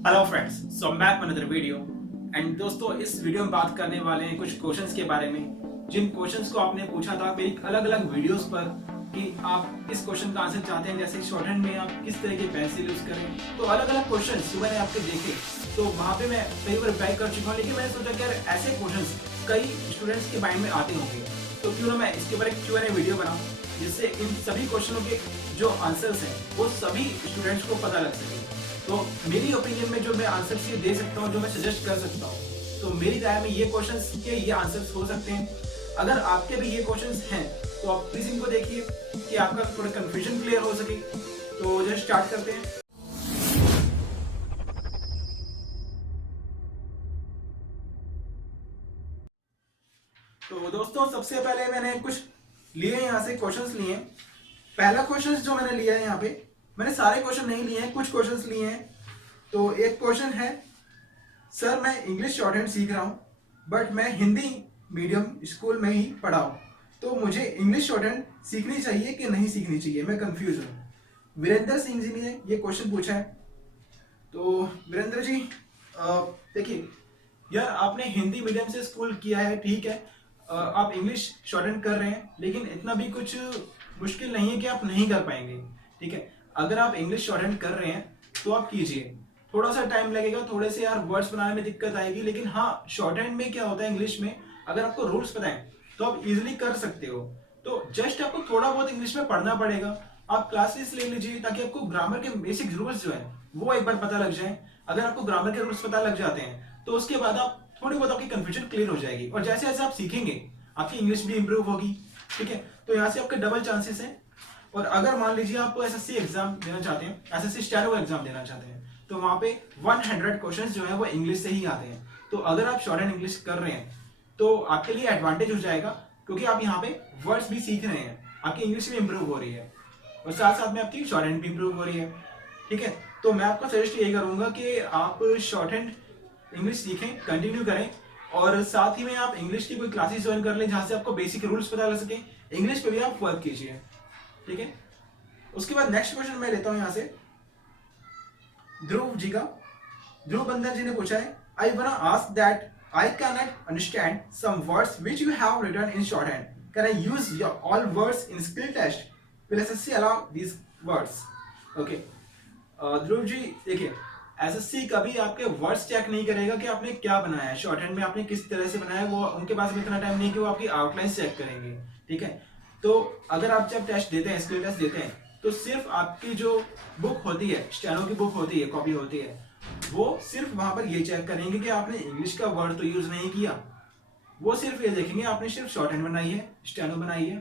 Hello friends, so back with another video. And दोस्तों, इस video में बात करने वाले हैं कुछ क्वेश्चंस के बारे में, जिन क्वेश्चंस को आपने पूछा था मेरी अलग अलग वीडियोस पर कि आप इस क्वेश्चन का आंसर चाहते हैं। जैसे शॉर्ट हैंड में आप किस तरह की पेंसिल यूज करें, तो अलग अलग क्वेश्चंस जो मैंने आपके देखे, तो वहां पे मैं कई बार रिप्लाई कर चुका हूँ। लेकिन मैंने सोचा कि यार ऐसे क्वेश्चंस कई स्टूडेंट्स के माइंड में आते होंगे, तो क्यों ना मैं इसके ऊपर एक Q&A वीडियो बनाऊं, जिससे इन सभी क्वेश्चनों के जो आंसर्स हैं वो सभी स्टूडेंट्स को पता लग सके। तो मेरी ओपिनियन में जो मैं आंसर्स ये दे सकता हूँ, जो मैं सजेस्ट कर सकता हूँ, तो मेरी राय में ये क्वेश्चंस के ये आंसर्स हो सकते हैं। अगर आपके भी ये क्वेश्चंस हैं तो आप प्लीज इनको देखिए कि आपका थोड़ा कंफ्यूजन क्लियर हो सके। तो जो स्टार्ट करते हैं। तो दोस्तों, सबसे पहले मैंने कुछ लिए यहाँ से क्वेश्चंस लिए। पहला क्वेश्चन जो मैंने लिया है यहाँ पे, मैंने सारे क्वेश्चन नहीं लिए हैं, कुछ क्वेश्चंस लिए हैं। तो एक क्वेश्चन है, सर मैं इंग्लिश शॉर्ट हैंड सीख रहा हूँ बट मैं हिंदी मीडियम स्कूल में ही पढ़ा हूँ, तो मुझे इंग्लिश शॉर्ट हैंड सीखनी चाहिए कि नहीं सीखनी चाहिए, मैं कंफ्यूज हूँ। वीरेंद्र सिंह जी ने ये क्वेश्चन पूछा है। तो वीरेंद्र जी, देखिए यार, आपने हिंदी मीडियम से स्कूल किया है, ठीक है। आप इंग्लिश शॉर्ट हैंड कर रहे हैं, लेकिन इतना भी कुछ मुश्किल नहीं है कि आप नहीं कर पाएंगे, ठीक है। अगर आप इंग्लिश शॉर्ट हैंड कर रहे हैं तो आप कीजिए। थोड़ा सा टाइम लगेगा, थोड़े से यार वर्ड्स बनाने में दिक्कत आएगी, लेकिन हाँ, शॉर्ट हैंड में क्या होता है इंग्लिश में, अगर आपको रूल्स पता है तो आप इजीली कर सकते हो। तो जस्ट आपको थोड़ा बहुत इंग्लिश में पढ़ना पड़ेगा। आप क्लासेस ले लीजिए ताकि आपको ग्रामर के बेसिक रूल्स जो है वो एक बार पता लग जाए। अगर आपको ग्रामर के रूल्स पता लग जाते हैं तो उसके बाद आप थोड़ी बहुत आपकी कंफ्यूजन क्लियर हो जाएगी, और जैसे जैसे आप सीखेंगे आपकी इंग्लिश भी इंप्रूव होगी, ठीक है। तो यहाँ से आपके डबल चांसेस हैं। और अगर मान लीजिए आप एसएससी एग्जाम देना चाहते हैं, एसएससी स्टेनो एग्जाम देना चाहते हैं, तो वहां पे 100 क्वेश्चंस जो है वो इंग्लिश से ही आते हैं। तो अगर आप शॉर्ट हैंड इंग्लिश कर रहे हैं तो आपके लिए एडवांटेज हो जाएगा, क्योंकि आप यहाँ पे वर्ड्स भी सीख रहे हैं, आपकी इंग्लिश भी इंप्रूव हो रही है और साथ साथ में आपकी शॉर्ट हैंड भी इंप्रूव हो रही है, ठीक है। तो मैं आपको सजेस्ट यही करूंगा कि आप शॉर्ट हैंड इंग्लिश सीखें, कंटिन्यू करें, और साथ ही में आप इंग्लिश की कोई क्लासेस ज्वाइन कर लें जहां से आपको बेसिक रूल्स पता लग सके। इंग्लिश पे भी आप वर्क कीजिए, ठीक है। उसके बाद नेक्स्ट क्वेश्चन मैं लेता हूं यहां से ध्रुव जी का। ध्रुव बंदर जी ने पूछा है, I wanna ask that I can not understand some words which you have written in short hand, can I use your all words in skill test, will SSC allow these words? Okay Dhruv ji, देखिए, SSC कभी आपके words check नहीं करेगा कि आपने क्या बनाया है शॉर्ट हैंड में, आपने किस तरह से बनाया है। वो उनके पास भी इतना टाइम नहीं कि वो आपकी आउटलाइन चेक करेंगे, ठीक है। तो अगर आप जब टेस्ट देते हैं, स्किल टेस्ट देते हैं, तो सिर्फ आपकी जो बुक होती है, स्टेनो की बुक होती है, कॉपी होती है, वो सिर्फ वहां पर ये चेक करेंगे कि आपने इंग्लिश का वर्ड तो यूज नहीं किया। वो सिर्फ ये देखेंगे आपने सिर्फ शॉर्ट हैंड बनाई है, स्टेनो बनाई है।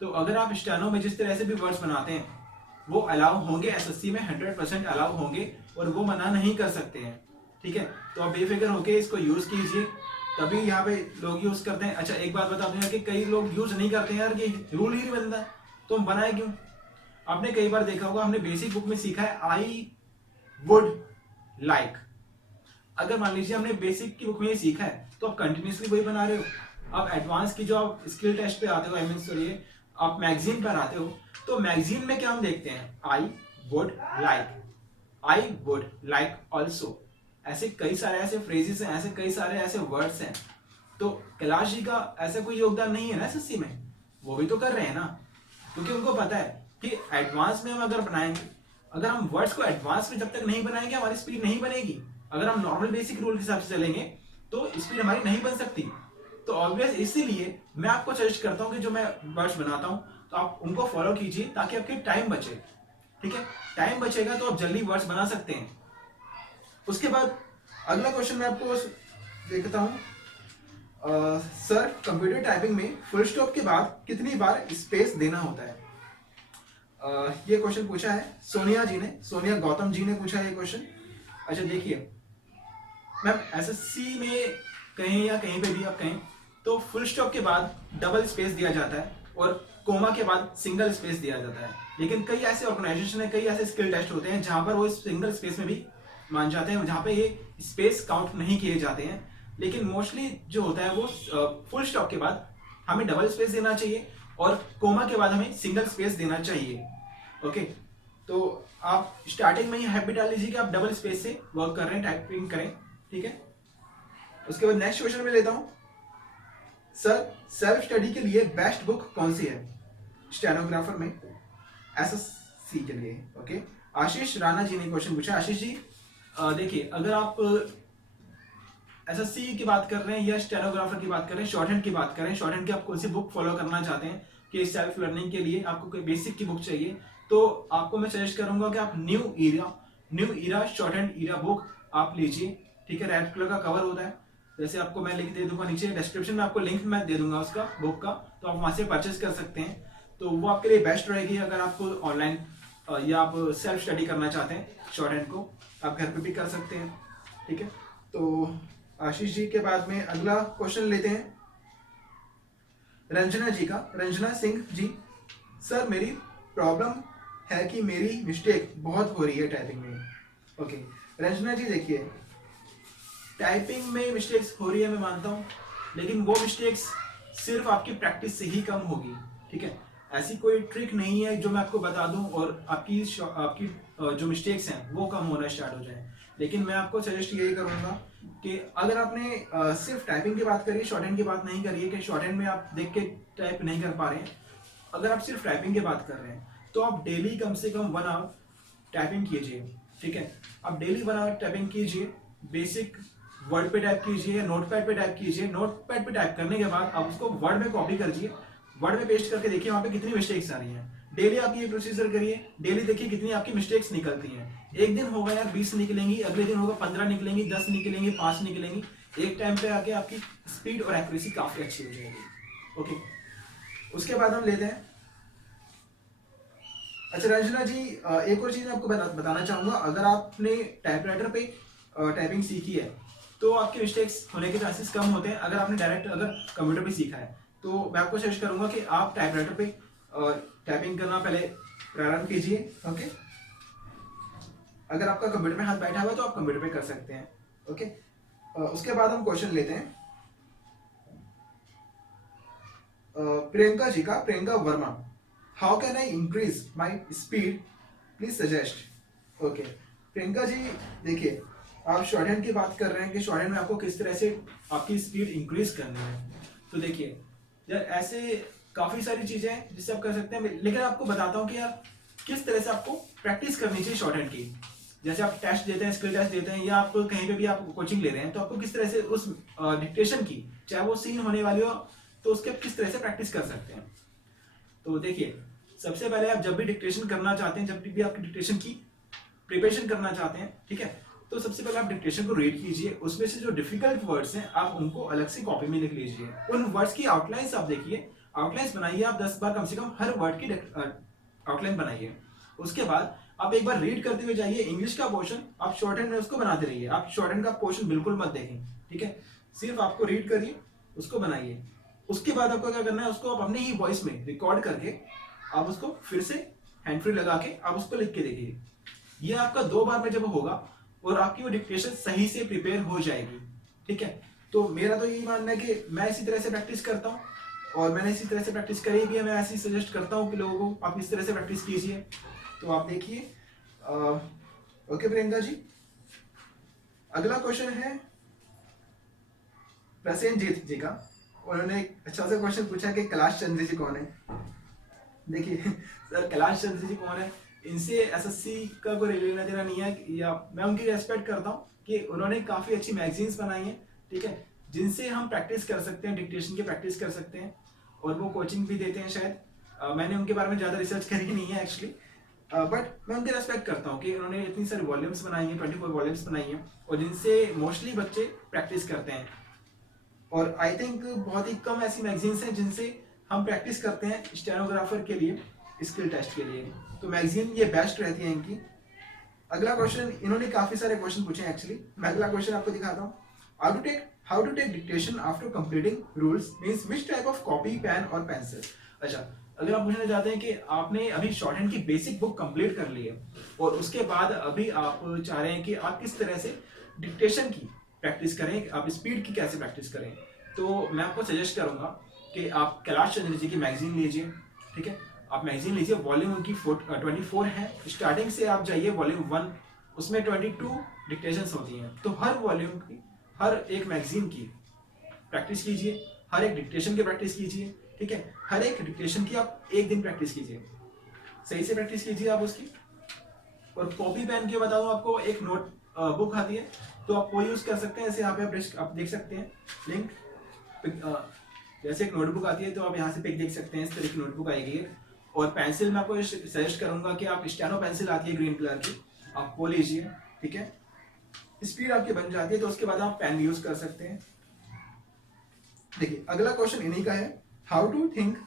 तो अगर आप स्टेनो में जिस तरह से भी वर्ड्स बनाते हैं वो अलाउ होंगे, एसएससी में 100% अलाउ होंगे, और वो मना नहीं कर सकते हैं, ठीक है। तो आप बेफिक्र होके इसको यूज कीजिए, तभी यहाँ पे लोग यूज करते हैं। अच्छा, एक बात बता दूं कि कई लोग यूज नहीं करते हैं यार, कि रूल ही नहीं बनता तो हम बनाए क्यों। आपने कई बार देखा होगा, हमने बेसिक बुक में सीखा है आई वुड लाइक। अगर मान लीजिए हमने बेसिक की बुक में ये सीखा है तो आप कंटिन्यूसली वही बना रहे हो। आप एडवांस की जो आप स्किल टेस्ट पे आते हो, आई मीन सॉरी, आप मैगजीन पर आते हो, तो मैगजीन में क्या हम देखते हैं, I would like, I would like also. ऐसे कई सारे ऐसे फ्रेजेस हैं, ऐसे कई सारे ऐसे वर्ड्स हैं। तो कैलाश जी का ऐसा कोई योगदान नहीं है ना एसएससी में, वो भी तो कर रहे हैं ना, क्योंकि उनको पता है कि एडवांस में हम अगर बनाएंगे, अगर हम वर्ड्स को एडवांस में जब तक नहीं बनाएंगे हमारी स्पीड नहीं बनेगी। अगर हम नॉर्मल बेसिक रूल के हिसाब से चलेंगे तो स्पीड हमारी नहीं बन सकती। तो ऑब्वियस इसीलिए मैं आपको सजेस्ट करता हूं कि जो मैं वर्ड्स बनाता हूं तो आप उनको फॉलो कीजिए ताकि आपके टाइम बचे, ठीक है। टाइम बचेगा तो आप जल्दी वर्ड्स बना सकते हैं। उसके बाद अगला क्वेश्चन मैं आपको देखता हूं, सर कंप्यूटर टाइपिंग में फुल स्टॉप के बाद कितनी बार स्पेस देना होता है? ये क्वेश्चन पूछा है सोनिया जी ने, सोनिया गौतम जी ने पूछा है ये क्वेश्चन। अच्छा देखिए मैम, एसएससी में कहीं या कहीं पे भी आप कहें तो फुल स्टॉप के बाद डबल स्पेस दिया जाता है और कोमा के बाद सिंगल स्पेस दिया जाता है। लेकिन कई ऐसे ऑर्गेनाइजेशन है, कई ऐसे स्किल टेस्ट होते हैं जहां पर वो सिंगल स्पेस में भी मान जाते हैं, जहां पे ये स्पेस काउंट नहीं किए जाते हैं। लेकिन मोस्टली जो होता है वो फुल स्टॉप के बाद हमें डबल स्पेस देना चाहिए और कोमा के बाद हमें सिंगल स्पेस देना चाहिए, ओके। तो आप स्टार्टिंग में ही हैबिट डाल लीजिए कि आप डबल स्पेस से वर्क कर रहे हैं, टाइपिंग करें, ठीक है। उसके बाद नेक्स्ट क्वेश्चन में लेता हूं, सर सेल्फ स्टडी के लिए बेस्ट बुक कौन सी है स्टेनोग्राफर में एसएससी के लिए? ओके, आशीष राणा जी ने क्वेश्चन पूछा। आशीष जी देखिए, अगर आप एसएससी की बात कर रहे हैं या स्टेनोग्राफर की बात कर रहे हैं, शॉर्ट हैंड की बात कर रहे हैं, शॉर्ट हैंड की आप कौन सी बुक फॉलो करना चाहते हैं कि सेल्फ लर्निंग के लिए आपको कोई बेसिक की बुक चाहिए, तो आपको मैं सजेस्ट करूंगा कि आप new era shorthand era book आप लीजिए, ठीक है। रेड कलर का कवर होता है, जैसे आपको मैं लिंक दे दूंगा नीचे डिस्क्रिप्शन में, आपको लिंक मैं दे दूंगा उसका बुक का, तो आप वहां से परचेज कर सकते हैं। तो वो आपके लिए बेस्ट रहेगी अगर आप ऑनलाइन या आप सेल्फ स्टडी करना चाहते हैं, शॉर्ट हैंड को आप घर पे भी कर सकते हैं, ठीक है। तो आशीष जी के बाद में अगला क्वेश्चन लेते हैं रंजना जी का। रंजना सिंह जी, सर मेरी प्रॉब्लम है कि मेरी मिस्टेक बहुत हो रही है टाइपिंग में। ओके रंजना जी, देखिए टाइपिंग में मिस्टेक्स हो रही है मैं मानता हूँ, लेकिन वो मिस्टेक्स सिर्फ आपकी प्रैक्टिस से ही कम होगी, ठीक है। ऐसी कोई ट्रिक नहीं है जो मैं आपको बता दूं और आपकी जो मिस्टेक्स हैं वो कम होना स्टार्ट हो जाए। लेकिन मैं आपको सजेस्ट यही करूंगा कि अगर आपने सिर्फ टाइपिंग की बात करी है, शॉर्ट हैंड की बात नहीं करी है कि शॉर्ट हैंड में आप देख के टाइप नहीं कर पा रहे हैं, अगर आप सिर्फ टाइपिंग की बात कर रहे हैं तो आप डेली कम से कम 1 आवर टाइपिंग कीजिए, ठीक है। आप डेली 1 आवर टाइपिंग कीजिए, बेसिक वर्ड पे टाइप कीजिए, नोटपैड पे टाइप कीजिए। नोटपैड पे टाइप करने के बाद आप उसको वर्ड में कॉपी करिए, वर्ड में पेस्ट करके देखिए वहां पे कितनी मिस्टेक्स आ रही हैं। डेली आप ये प्रोसीजर करिए, डेली देखिए कितनी आपकी मिस्टेक्स निकलती हैं। एक दिन होगा यार 20 निकलेंगी, अगले दिन होगा 15 निकलेंगी, 10 निकलेंगी, 5 निकलेंगी। एक टाइम पे आके आपकी स्पीड और एक्यूरेसी काफी अच्छी हो जाएगी। ओके, उसके बाद हम लेते हैं, अच्छा रंजना जी एक और चीज मैं आपको बताना चाहूंगा, अगर आपने टाइपराइटर पे टाइपिंग सीखी है तो आपके मिस्टेक्स होने के चांसेस कम होते हैं। अगर आपने डायरेक्ट अगर कंप्यूटर पे सीखा है तो मैं आपको सजेस्ट करूंगा कि आप टाइपराइटर पे टाइपिंग करना पहले प्रारंभ कीजिए, ओके। अगर आपका कंप्यूटर में हाथ बैठा हुआ है तो आप कंप्यूटर पे कर सकते हैं, ओके। उसके बाद हम क्वेश्चन लेते हैं प्रियंका जी का, Priyanka Verma, how can I increase my speed please suggest. Okay Priyanka ji, देखिए आप शॉर्ट हैंड की बात कर रहे हैं कि शॉर्ट हैंड में आपको किस तरह से आपकी स्पीड इंक्रीज करनी है। तो देखिए यार ऐसे काफी सारी चीजें हैं जिससे आप कर सकते हैं, लेकिन आपको बताता हूँ कि यार किस तरह से आपको प्रैक्टिस करनी चाहिए शॉर्ट हैंड की। जैसे आप टेस्ट देते हैं, स्किल टेस्ट देते हैं, या आप कहीं पे भी आप कोचिंग ले रहे हैं, तो आपको किस तरह से उस डिक्टेशन की, चाहे वो सीन होने वाली हो, तो उसके किस तरह से प्रैक्टिस कर सकते हैं। तो देखिए सबसे पहले आप जब भी डिक्टेशन करना चाहते हैं, जब भी आप डिक्टेशन की प्रिपरेशन करना चाहते हैं, ठीक है, तो सबसे पहले आप डिक्टेशन को रीड कीजिए, उसमें से जो डिफिकल्ट वर्ड्स हैं आप उनको अलग से कॉपी में लिख लीजिए। उन वर्ड्स की आउटलाइंस आप देखिए, आउटलाइंस बनाइए, आप 10 बार कम से कम हर वर्ड की आउटलाइन बनाइए। उसके बाद आप एक बार रीड करते हुए जाइए, इंग्लिश का पोर्शन आप शॉर्ट हैंड में उसको बनाते रहिए, आप शॉर्ट हैंड का पोर्शन बिल्कुल मत देखें, ठीक है, सिर्फ आपको रीड करिए, उसको बनाइए। उसके बाद आपको क्या करना है, उसको आप अपने ही वॉइस में रिकॉर्ड करके आप उसको फिर से हैंड फ्री लगा के आप उसको लिख के देखिए। ये आपका 2 बार में जब होगा और आपकी वो डिक्टेशन सही से प्रिपेयर हो जाएगी, ठीक है। तो मेरा तो यही मानना है कि मैं इसी तरह से प्रैक्टिस करता हूँ और मैंने इसी तरह से प्रैक्टिस करी भी है, मैं ऐसे ही सजेस्ट करता हूँ कि लोगों को आप इस तरह से प्रैक्टिस कीजिए। तो आप देखिए ओके प्रियंका जी। अगला क्वेश्चन है प्रसेनजीत जी का, उन्होंने एक अच्छा सा क्वेश्चन पूछा कि कैलाश चंद्र जी कौन है। देखिए सर कैलाश चंद्र जी कौन है, इनसे एसएससी का कोई लेना देना नहीं है, या मैं उनकी रेस्पेक्ट करता हूँ कि उन्होंने काफी अच्छी मैगजीन्स बनाई हैं, ठीक है, जिनसे हम प्रैक्टिस कर सकते हैं, डिक्टेशन की प्रैक्टिस कर सकते हैं, और वो कोचिंग भी देते हैं शायद। मैंने उनके बारे में ज्यादा रिसर्च करी नहीं है एक्चुअली, बट मैं उनकी रेस्पेक्ट करता हूँ कि उन्होंने इतनी सारी वॉल्यूम्स बनाई हैं, 24 वॉल्यूम्स बनाई हैं, और जिनसे मोस्टली बच्चे प्रैक्टिस करते हैं। और आई थिंक बहुत ही कम ऐसी मैगजीन्स हैं जिनसे हम प्रैक्टिस करते हैं स्टेनोग्राफर के लिए, स्किल टेस्ट के लिए, तो मैगजीन ये बेस्ट रहती है इनकी। अगला क्वेश्चन, इन्होंने काफी सारे क्वेश्चन पूछे हैं एक्चुअली, मैं अगला क्वेश्चन आपको दिखाता हूँ। How to take dictation after completing rules means which type of copy, pen और पेंसिल। अच्छा, अगर आप पूछना चाहते हैं कि आपने अभी शॉर्ट हैंड की बेसिक बुक कंप्लीट कर ली है और उसके बाद अभी आप चाह रहे हैं कि आप किस तरह से डिक्टेशन की प्रैक्टिस करें, आप स्पीड की कैसे प्रैक्टिस करें, तो मैं आपको सजेस्ट करूंगा कि आप कैलाश चंद्र जी की मैगजीन लीजिए, ठीक है, आप मैगजीन लीजिए, वॉल्यूम उनकी 24 है, स्टार्टिंग से आप जाइए वॉल्यूम 1, उसमें 22 डिक्टेशंस होती हैं। तो हर वॉल्यूम की, हर एक मैगजीन की प्रैक्टिस कीजिए, हर एक डिक्टेशन की प्रैक्टिस कीजिए, ठीक है। हर एक डिक्टेशन की आप एक दिन प्रैक्टिस कीजिए, सही से प्रैक्टिस कीजिए आप उसकी। और कॉपी पेन की बता दूं आपको, एक नोट बुक आती है, तो आप वो यूज कर सकते हैं। ऐसे यहाँ पे आप देख सकते हैं लिंक, जैसे एक नोटबुक आती है तो आप यहाँ से पिक देख सकते हैं, इस तरह की नोटबुक आएगी है। और पेंसिल मैं आपको सजेस्ट करूंगा कि आप स्टेनो पेंसिल आती है ग्रीन कलर की, आप वो लीजिए, ठीक है। स्पीड आपकी बन जाती है, तो उसके बाद आप पेन यूज कर सकते हैं। देखिए अगला क्वेश्चन इन्हीं का है, how to think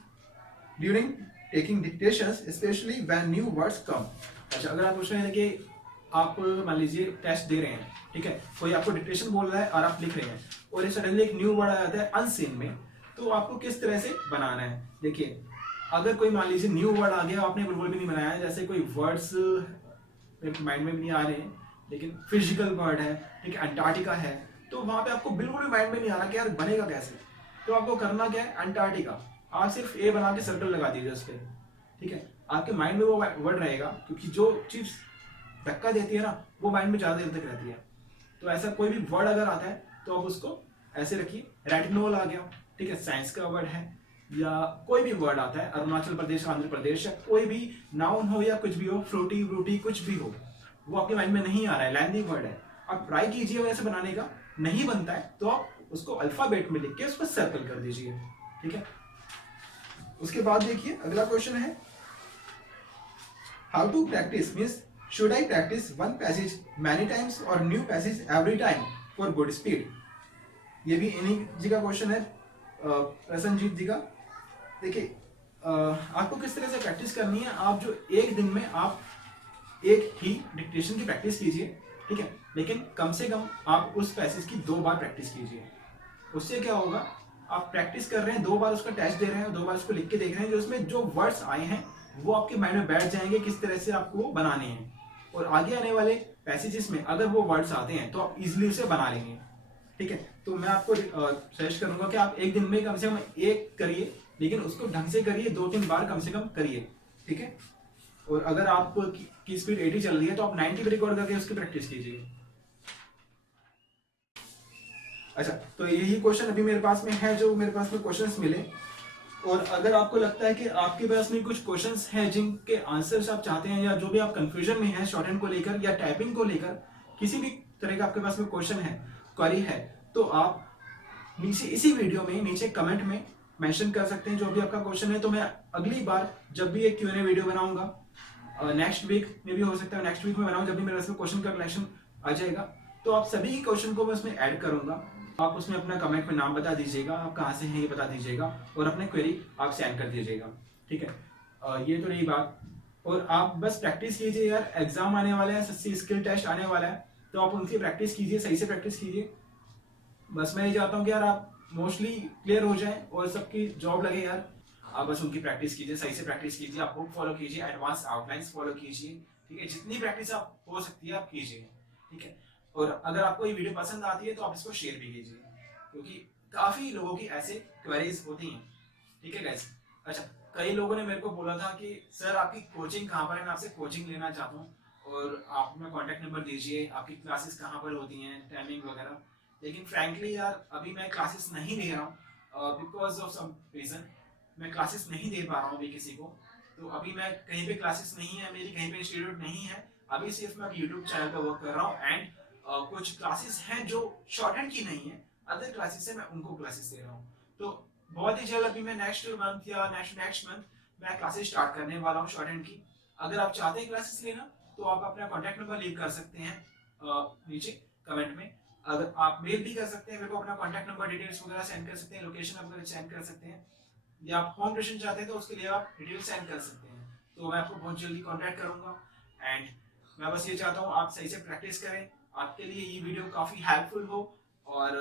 during taking dictations specially when new words come. अच्छा, अगर आप पूछ रहे हैं कि आप मान लीजिए टेस्ट दे रहे हैं, ठीक है, कोई आपको डिक्टेशन बोल रहा है और आप लिख रहे हैं और ये सडनली एक न्यू वर्ड आ जाता है अनसीन में, तो आपको किस तरह से बनाना है। देखिए अगर कोई मान लीजिए न्यू वर्ड आ गया, आपने बिल्कुल भी नहीं बनाया है, जैसे कोई वर्ड्स माइंड में भी नहीं आ रहे हैं, लेकिन फिजिकल वर्ड है, ठीक है, अंटार्कटिका है, तो वहां पे आपको बिल्कुल भी माइंड में नहीं आ रहा कि यार बनेगा कैसे। तो आपको करना क्या है, अंटार्कटिका, आप सिर्फ ए बना के सर्कल लगा दीजिए उस पर, ठीक है। आपके माइंड में वो वर्ड रहेगा, क्योंकि जो चीज धक्का देती है ना, वो माइंड में ज्यादा देर तक रहती है। तो ऐसा कोई भी वर्ड अगर आता है तो आप उसको ऐसे रखिए, रेटिनोल आ गया, ठीक है, साइंस का वर्ड है, या कोई भी वर्ड आता है, अरुणाचल प्रदेश, आंध्र प्रदेश, या कोई भी नाउन हो या कुछ भी हो, फ्रूटी व्रूटी कुछ भी हो, वो आपके माइंड में नहीं आ रहा है, लैंडिंग वर्ड है, आप ट्राई कीजिए वैसे बनाने का। नहीं बनता है तो आप उसको अल्फाबेट में लिख के उस पर सर्कल कर दीजिए, ठीक है। उसके बाद देखिए अगला क्वेश्चन है, how to practice means should I practice one passage many times or new passage every time for good speed। ये भी इन्हीं जी का क्वेश्चन है, प्रसन्नजीत जी का। देखिए आपको किस तरह से प्रैक्टिस करनी है, आप जो एक दिन में आप एक ही डिक्टेशन की प्रैक्टिस कीजिए, ठीक है, लेकिन कम से कम आप उस पैसेज की 2 बार प्रैक्टिस कीजिए। उससे क्या होगा, आप प्रैक्टिस कर रहे हैं, 2 बार उसका टेस्ट दे रहे हैं, 2 बार उसको लिख के देख रहे हैं, जो उसमें जो वर्ड्स आए हैं वो आपके माइंड में बैठ जाएंगे, किस तरह से आपको बनाने हैं। और आगे आने वाले पैसेजेस में अगर वो वर्ड्स आते हैं तो आप इजीली उसे बना लेंगे, ठीक है। तो मैं आपको सजेस्ट करूंगा कि आप एक दिन में कम से कम एक करिए, लेकिन उसको ढंग से करिए, 2-3 बार कम से कम करिए, ठीक है। और अगर आप की स्पीड 80 चल रही है तो आप 90 पे रिकॉर्ड करके उसकी प्रैक्टिस कीजिए। अच्छा, तो यही क्वेश्चन अभी मेरे पास में है, जो मेरे पास में क्वेश्चंस मिले। और अगर आपको लगता है कि आपके पास में कुछ क्वेश्चंस हैं जिनके आंसर्स आप चाहते हैं, या जो भी आप कंफ्यूजन में हैं शॉर्ट हैंड को लेकर या टाइपिंग को लेकर, किसी भी तरह का आपके पास में क्वेश्चन है, क्वेरी है, तो आप नीचे इसी वीडियो में नीचे कमेंट में मेंशन कर सकते हैं जो भी आपका क्वेश्चन है। तो मैं अगली बार जब भी एक Q&A वीडियो बनाऊंगा, नेक्स्ट वीक में भी हो सकता है, नेक्स्ट वीक में बनाऊं, जब भी मेरे पास में क्वेश्चन का कलेक्शन आ जाएगा, तो आप सभी क्वेश्चन को मैं उसमें ऐड करूंगा। आप उसमें अपना कमेंट में नाम बता दीजिएगा, आप कहाँ से हैं ये बता दीजिएगा, और अपने क्वेरी आप सेंड कर दीजिएगा, ठीक है। ये तो रही बात। और आप बस प्रैक्टिस कीजिए यार, एग्जाम आने वाले हैं, SSC स्किल टेस्ट आने वाला है, तो आप उनकी प्रैक्टिस कीजिए, सही से प्रैक्टिस कीजिए। बस मैं ये चाहता हूँ कि यार आप मोस्टली क्लियर हो जाए और सबकी जॉब लगे यार। आप बस उनकी प्रैक्टिस कीजिए, सही से प्रैक्टिस कीजिए, आप बुक फॉलो कीजिए, एडवांस आउटलाइंस फॉलो कीजिए, ठीक है। जितनी प्रैक्टिस आप हो सकती है आप कीजिए, ठीक है। और अगर आपको ये वीडियो पसंद आती है तो आप इसको शेयर भी कीजिए, क्योंकि काफी लोगों की ऐसे क्वेरीज होती हैं, ठीक है गाइस। अच्छा, कई लोगों ने मेरे को बोला था कि सर आपकी कोचिंग कहाँ पर है, मैं आपसे कोचिंग लेना चाहता हूँ, और आप अपना कॉन्टैक्ट नंबर दीजिए, आपकी क्लासेस कहाँ पर होती हैं, टाइमिंग वगैरह। लेकिन फ्रैंकली यार अभी मैं क्लासेस नहीं ले रहा हूँ, बिकॉज ऑफ सम रीजन मैं क्लासेस नहीं दे पा रहा हूँ अभी किसी को। तो अभी मैं कहीं पे क्लासेस नहीं है मेरी, कहीं पे इंस्टीट्यूट नहीं है, अभी सिर्फ मैं यूट्यूब चैनल पर वर्क कर रहा हूँ। एंड कुछ क्लासेस हैं जो शॉर्ट हैंड की नहीं है, अदर क्लासेस है, मैं उनको क्लासेस दे रहा हूँ। तो बहुत ही जल्द अभी मैं नेक्स्ट मंथ या नेक्स्ट मंथ मैं क्लासेस स्टार्ट करने वाला हूँ शॉर्ट हैंड की। अगर आप चाहते हैं क्लासेस लेना तो आप अपना कॉन्टैक्ट नंबर लीव कर सकते हैं नीचे कमेंट में। अगर आप मेल भी कर सकते हैं, मेरे को अपना कॉन्टैक्ट नंबर डिटेल्स वगैरह सेंड कर सकते हैं, लोकेशन वगैरह सेंड कर सकते हैं, या आप होम ट्यूशन चाहते हैं तो उसके लिए आप डिटेल्स सेंड कर सकते हैं। तो मैं आपको बहुत जल्दी कॉन्टैक्ट करूंगा। एंड मैं बस ये चाहता हूँ आप सही से प्रैक्टिस करें, आपके लिए ये वीडियो काफी हेल्पफुल हो। और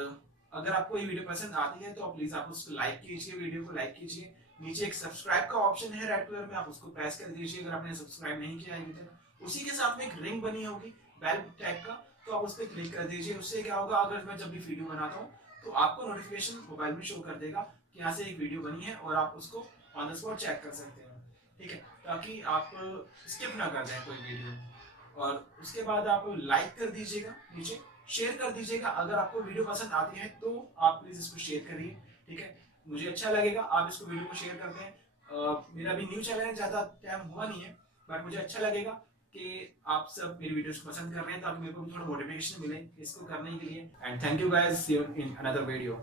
अगर आपको ये वीडियो पसंद आती है तो प्लीज आप उसको लाइक कीजिए, वीडियो को लाइक कीजिए। नीचे एक सब्सक्राइब का ऑप्शन है रेड कलर में, आप उसको प्रेस कर दीजिए अगर आपने सब्सक्राइब नहीं किया है अभी तक। उसी के साथ में एक रिंग बनी होगी बेल टाइप का, तो आप उस पर क्लिक कर दीजिए। उससे क्या होगा, अगर मैं जब भी वीडियो बनाता हूँ तो आपको नोटिफिकेशन मोबाइल में शो कर देगा कि यहाँ से एक वीडियो बनी है, और आप उसको ऑन द स्पॉट चेक कर सकते हैं, ठीक है, ताकि आप स्किप ना कर जाए कोई वीडियो। और उसके बाद आप लाइक कर दीजिएगा, नीचे शेयर कर दीजिएगा। अगर आपको वीडियो पसंद आती है तो आप प्लीज इसको शेयर करिए, ठीक है। मुझे अच्छा लगेगा आप इसको वीडियो को शेयर करते हैं। मेरा भी न्यू चैनल है, ज्यादा टाइम हुआ नहीं है, बट मुझे अच्छा लगेगा कि आप सब मेरी वीडियोस को पसंद कर रहे हैं, ताकि मेरे को भी थोड़ा मोटिवेशन मिले इसको करने के लिए। And thank you guys, see you in another video.